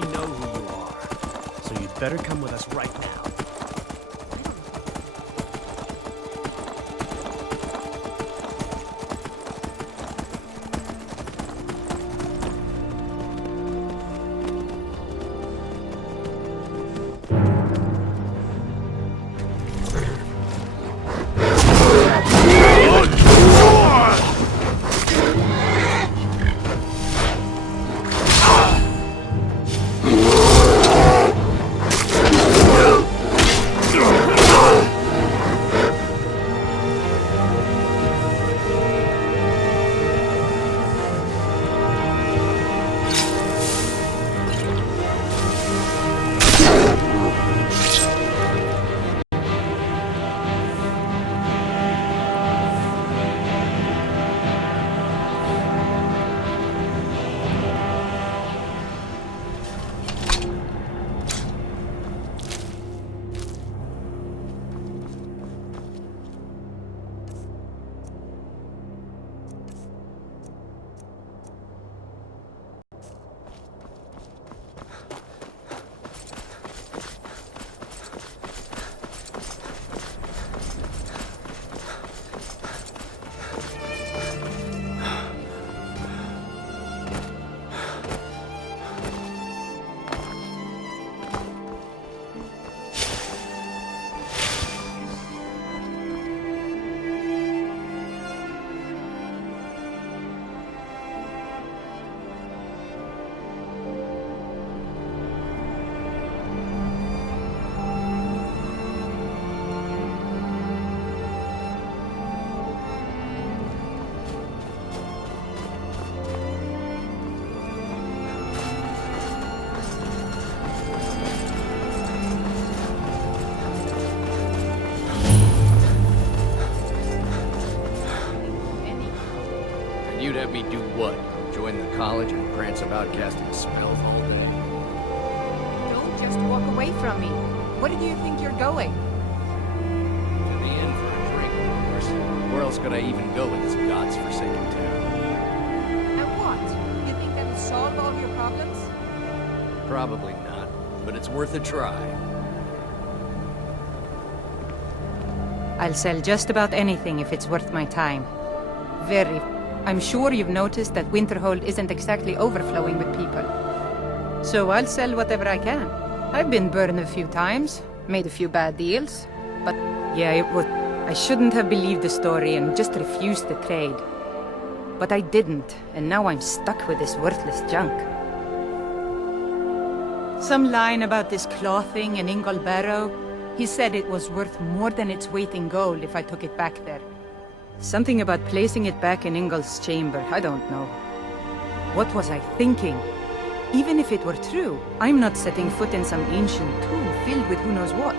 we know who you are. So you'd better come with us right now. You'd have me do what? Join the college and prance about casting spells all day? Don't just walk away from me. Where do you think you're going? To the inn for a drink, of course. Where else could I even go in this god's-forsaken town? And what? You think that'll solve all your problems? Probably not, but it's worth a try. I'll sell just about anything if it's worth my time. Very. I'm sure you've noticed that Winterhold isn't exactly overflowing with people. So I'll sell whatever I can. I've been burned a few times, made a few bad deals, but yeah, I shouldn't have believed the story and just refused the trade. But I didn't, and now I'm stuck with this worthless junk. Some line about this clothing in Ingol Barrow. He said it was worth more than its weight in gold if I took it back there. Something about placing it back in Ingol's chamber, I don't know. What was I thinking? Even if it were true, I'm not setting foot in some ancient tomb filled with who knows what.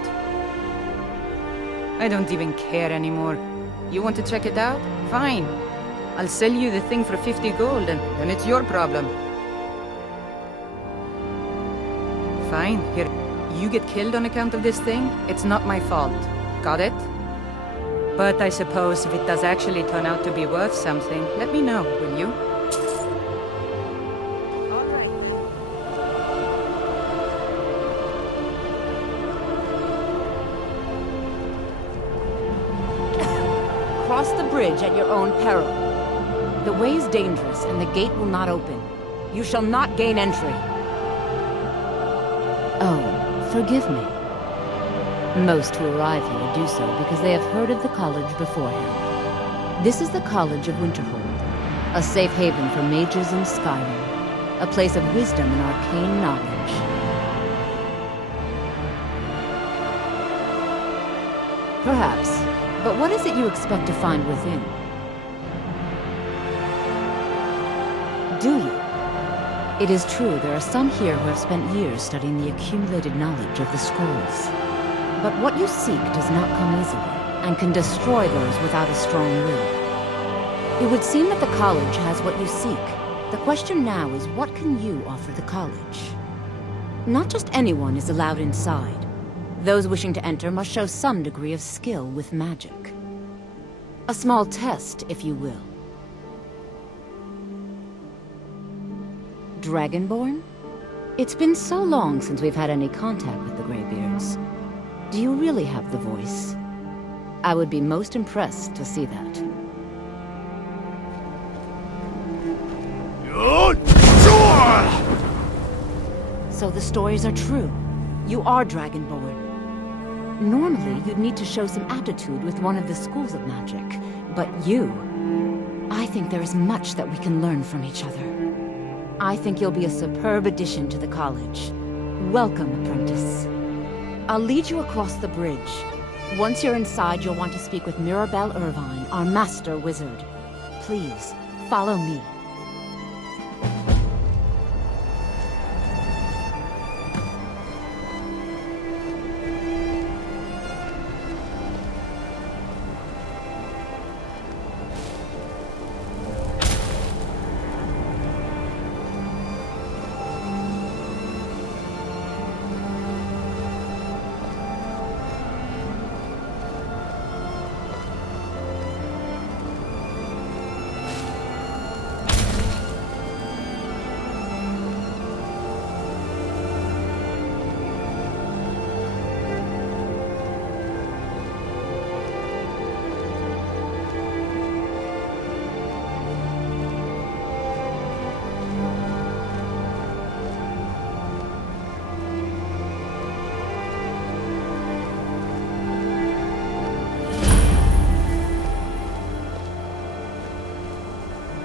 I don't even care anymore. You want to check it out? Fine. I'll sell you the thing for 50 gold, and then it's your problem. Fine, here. You get killed on account of this thing? It's not my fault. Got it? But I suppose if it does actually turn out to be worth something, let me know, will you? All right. Cross the bridge at your own peril. The way is dangerous, and the gate will not open. You shall not gain entry. Oh, forgive me. Most who arrive here do so because they have heard of the college beforehand. This is the College of Winterhold, a safe haven for mages in Skyrim, a place of wisdom and arcane knowledge. Perhaps, but what is it you expect to find within? Do you? It is true there are some here who have spent years studying the accumulated knowledge of the scrolls. But what you seek does not come easily, and can destroy those without a strong will. It would seem that the college has what you seek. The question now is, what can you offer the college? Not just anyone is allowed inside. Those wishing to enter must show some degree of skill with magic. A small test, if you will. Dragonborn? It's been so long since we've had any contact with the Greybeards. Do you really have the voice? I would be most impressed to see that. So the stories are true. You are Dragonborn. Normally, you'd need to show some aptitude with one of the schools of magic. But you... I think there is much that we can learn from each other. I think you'll be a superb addition to the college. Welcome, apprentice. I'll lead you across the bridge. Once you're inside, you'll want to speak with Mirabelle Irvine, our master wizard. Please, follow me.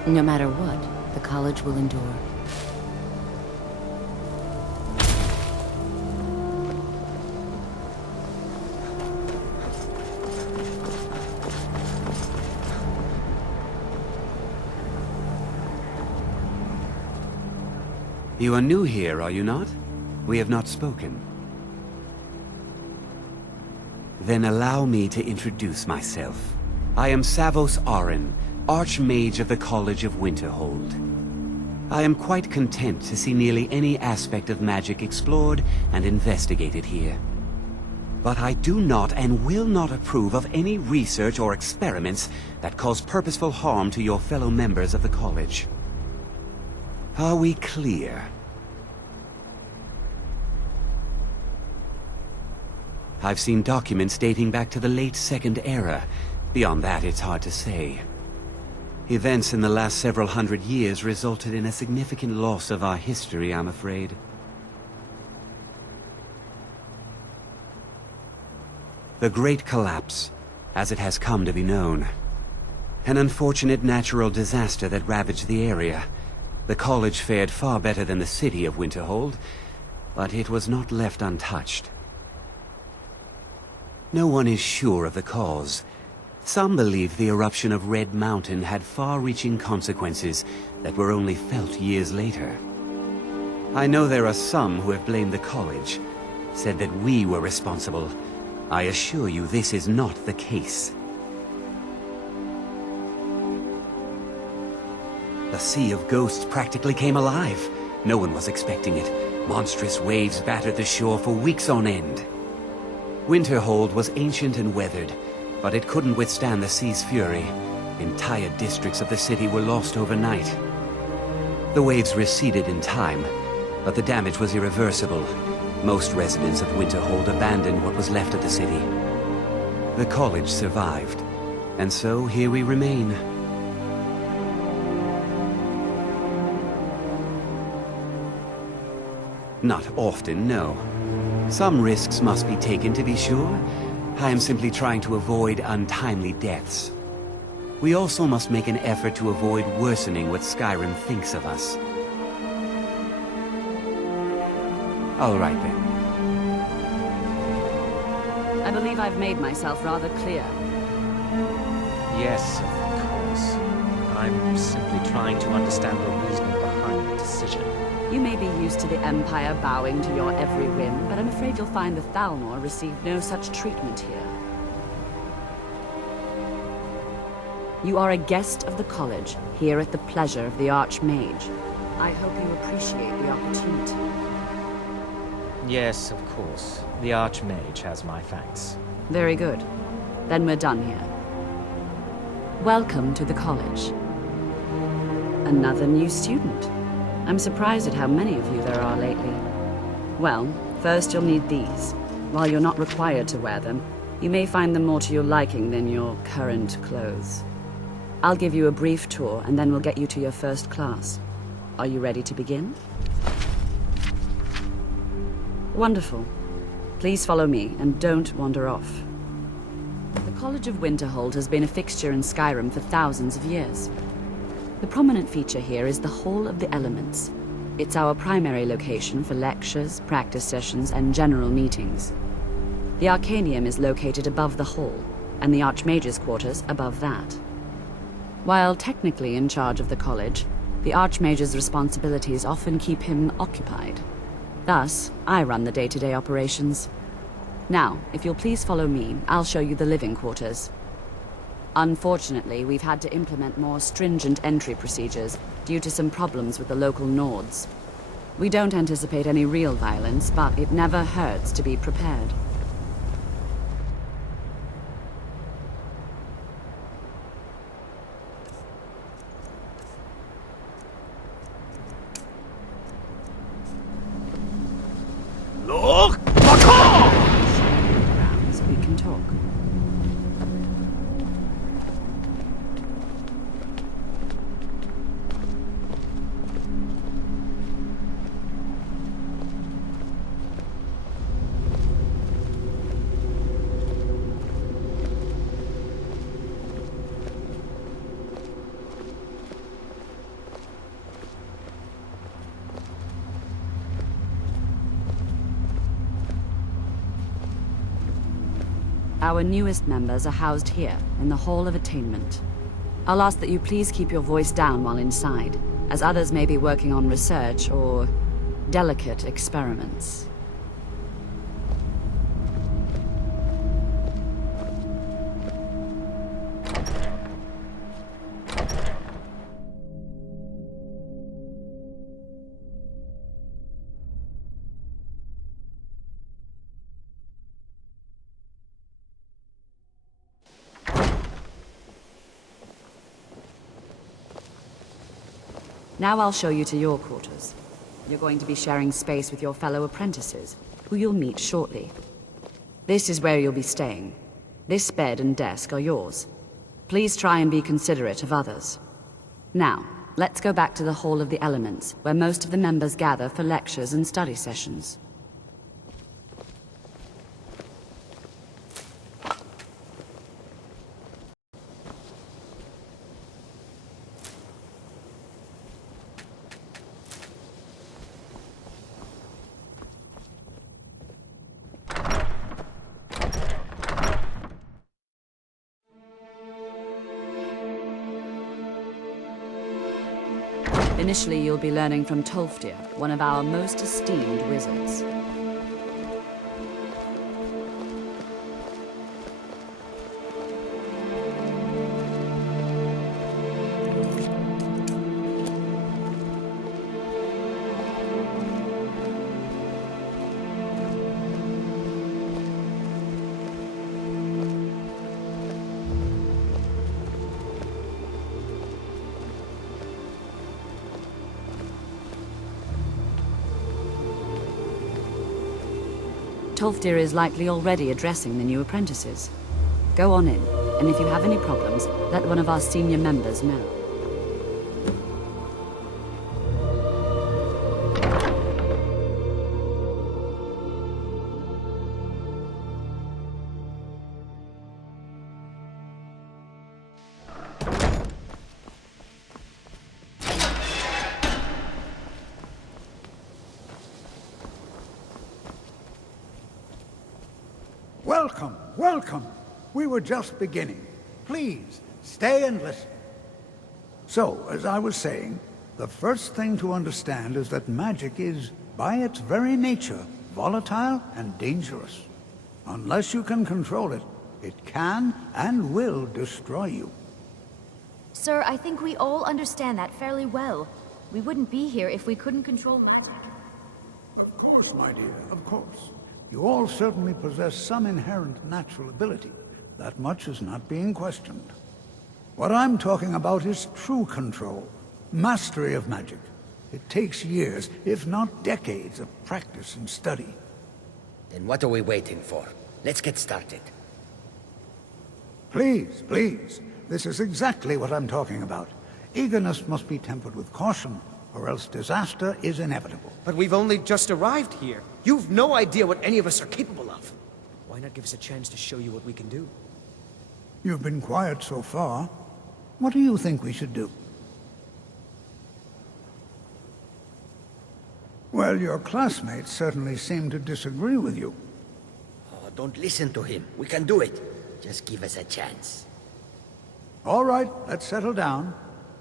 No matter what, the college will endure. You are new here, are you not? We have not spoken. Then allow me to introduce myself. I am Savos Arin, Archmage of the College of Winterhold. I am quite content to see nearly any aspect of magic explored and investigated here. But I do not and will not approve of any research or experiments that cause purposeful harm to your fellow members of the college. Are we clear? I've seen documents dating back to the late Second Era. Beyond that, it's hard to say. Events in the last several hundred years resulted in a significant loss of our history, I'm afraid. The Great Collapse, as it has come to be known. An unfortunate natural disaster that ravaged the area. The college fared far better than the city of Winterhold, but it was not left untouched. No one is sure of the cause. Some believe the eruption of Red Mountain had far-reaching consequences that were only felt years later. I know there are some who have blamed the college, said that we were responsible. I assure you this is not the case. The Sea of Ghosts practically came alive. No one was expecting it. Monstrous waves battered the shore for weeks on end. Winterhold was ancient and weathered, but it couldn't withstand the sea's fury. Entire districts of the city were lost overnight. The waves receded in time, but the damage was irreversible. Most residents of Winterhold abandoned what was left of the city. The college survived, and so here we remain. Not often, no. Some risks must be taken to be sure. I am simply trying to avoid untimely deaths. We also must make an effort to avoid worsening what Skyrim thinks of us. All right then. I believe I've made myself rather clear. Yes, of course. I'm simply trying to understand the reasoning behind the decision. You may be used to the Empire bowing to your every whim, but I'm afraid you'll find the Thalmor received no such treatment here. You are a guest of the college, here at the pleasure of the Archmage. I hope you appreciate the opportunity. Yes, of course. The Archmage has my thanks. Very good. Then we're done here. Welcome to the college. Another new student. I'm surprised at how many of you there are lately. Well, first you'll need these. While you're not required to wear them, you may find them more to your liking than your current clothes. I'll give you a brief tour, and then we'll get you to your first class. Are you ready to begin? Wonderful. Please follow me, and don't wander off. The College of Winterhold has been a fixture in Skyrim for thousands of years. The prominent feature here is the Hall of the Elements. It's our primary location for lectures, practice sessions, and general meetings. The Arcanium is located above the hall, and the Archmage's quarters above that. While technically in charge of the college, the Archmage's responsibilities often keep him occupied. Thus, I run the day-to-day operations. Now, if you'll please follow me, I'll show you the living quarters. Unfortunately, we've had to implement more stringent entry procedures due to some problems with the local Nords. We don't anticipate any real violence, but it never hurts to be prepared. Look! Fuck off! So we can talk. Our newest members are housed here, in the Hall of Attainment. I'll ask that you please keep your voice down while inside, as others may be working on research or delicate experiments. Now I'll show you to your quarters. You're going to be sharing space with your fellow apprentices, who you'll meet shortly. This is where you'll be staying. This bed and desk are yours. Please try and be considerate of others. Now, let's go back to the Hall of the Elements, where most of the members gather for lectures and study sessions. Initially, you'll be learning from Tolfdir, one of our most esteemed wizards. Tolfdir is likely already addressing the new apprentices. Go on in, and if you have any problems, let one of our senior members know. Welcome, welcome. We were just beginning. Please, stay and listen. So, as I was saying, the first thing to understand is that magic is, by its very nature, volatile and dangerous. Unless you can control it, it can and will destroy you. Sir, I think we all understand that fairly well. We wouldn't be here if we couldn't control magic. Of course, my dear, of course. You all certainly possess some inherent natural ability. That much is not being questioned. What I'm talking about is true control, mastery of magic. It takes years, if not decades, of practice and study. Then what are we waiting for? Let's get started. Please, please. This is exactly what I'm talking about. Eagerness must be tempered with caution, or else disaster is inevitable. But we've only just arrived here. You've no idea what any of us are capable of. Why not give us a chance to show you what we can do? You've been quiet so far. What do you think we should do? Well, your classmates certainly seem to disagree with you. Oh, don't listen to him. We can do it. Just give us a chance. All right, let's settle down.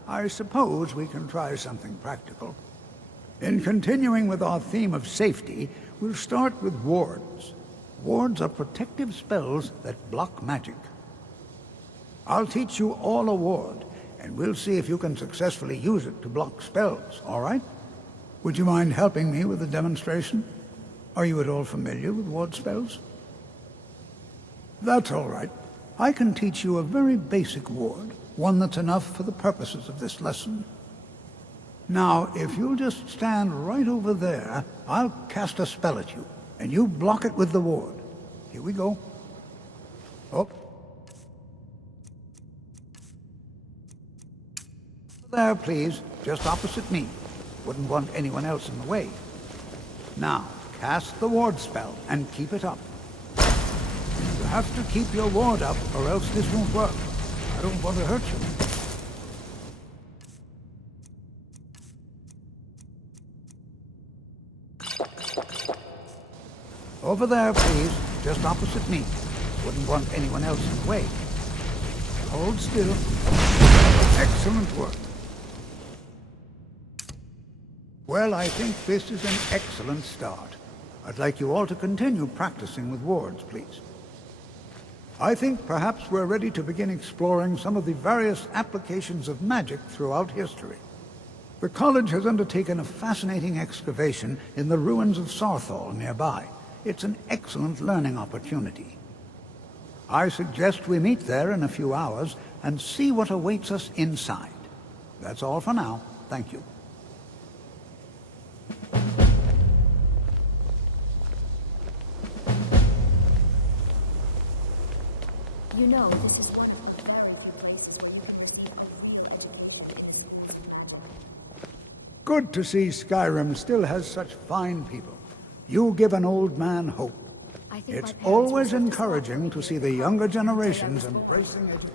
I suppose we can try something practical. In continuing with our theme of safety, we'll start with wards. Wards are protective spells that block magic. I'll teach you all a ward, and we'll see if you can successfully use it to block spells, all right? Would you mind helping me with the demonstration? Are you at all familiar with ward spells? That's all right. I can teach you a very basic ward, one that's enough for the purposes of this lesson. Now, if you'll just stand right over there, I'll cast a spell at you, and you block it with the ward. Here we go. Oh. There, please, just opposite me. Wouldn't want anyone else in the way. Now, cast the ward spell, and keep it up. You have to keep your ward up, or else this won't work. I don't want to hurt you. Over there, please, just opposite me. Wouldn't want anyone else in the way. Hold still. Excellent work. Well, I think this is an excellent start. I'd like you all to continue practicing with wards, please. I think perhaps we're ready to begin exploring some of the various applications of magic throughout history. The college has undertaken a fascinating excavation in the ruins of Sarthal nearby. It's an excellent learning opportunity. I suggest we meet there in a few hours and see what awaits us inside. That's all for now. Thank you. You know, this is one of the very few places where Good to see Skyrim still has such fine people. You give an old man hope. I think It's my parents always were encouraging to see the younger generations embracing education.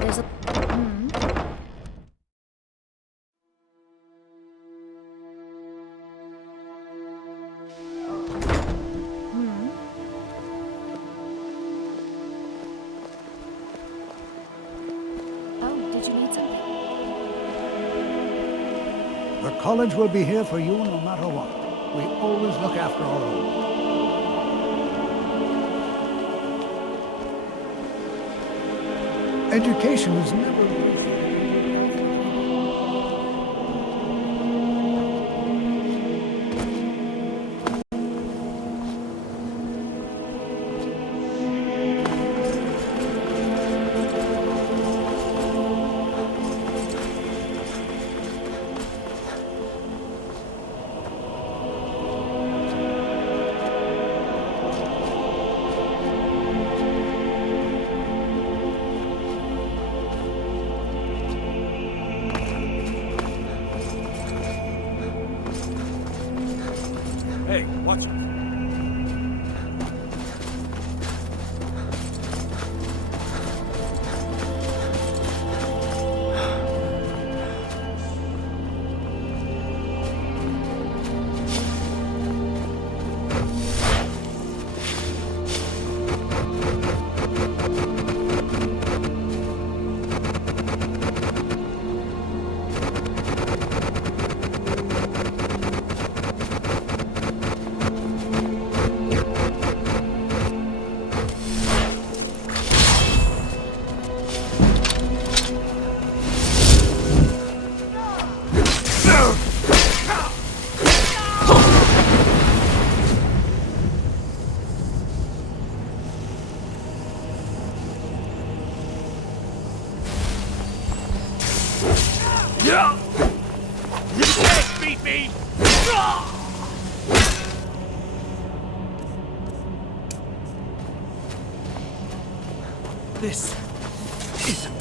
There's a... Oh, did you need something? The college will be here for you no matter what. We always look after our own. Education is never... Hey, watch it. me! This isn't...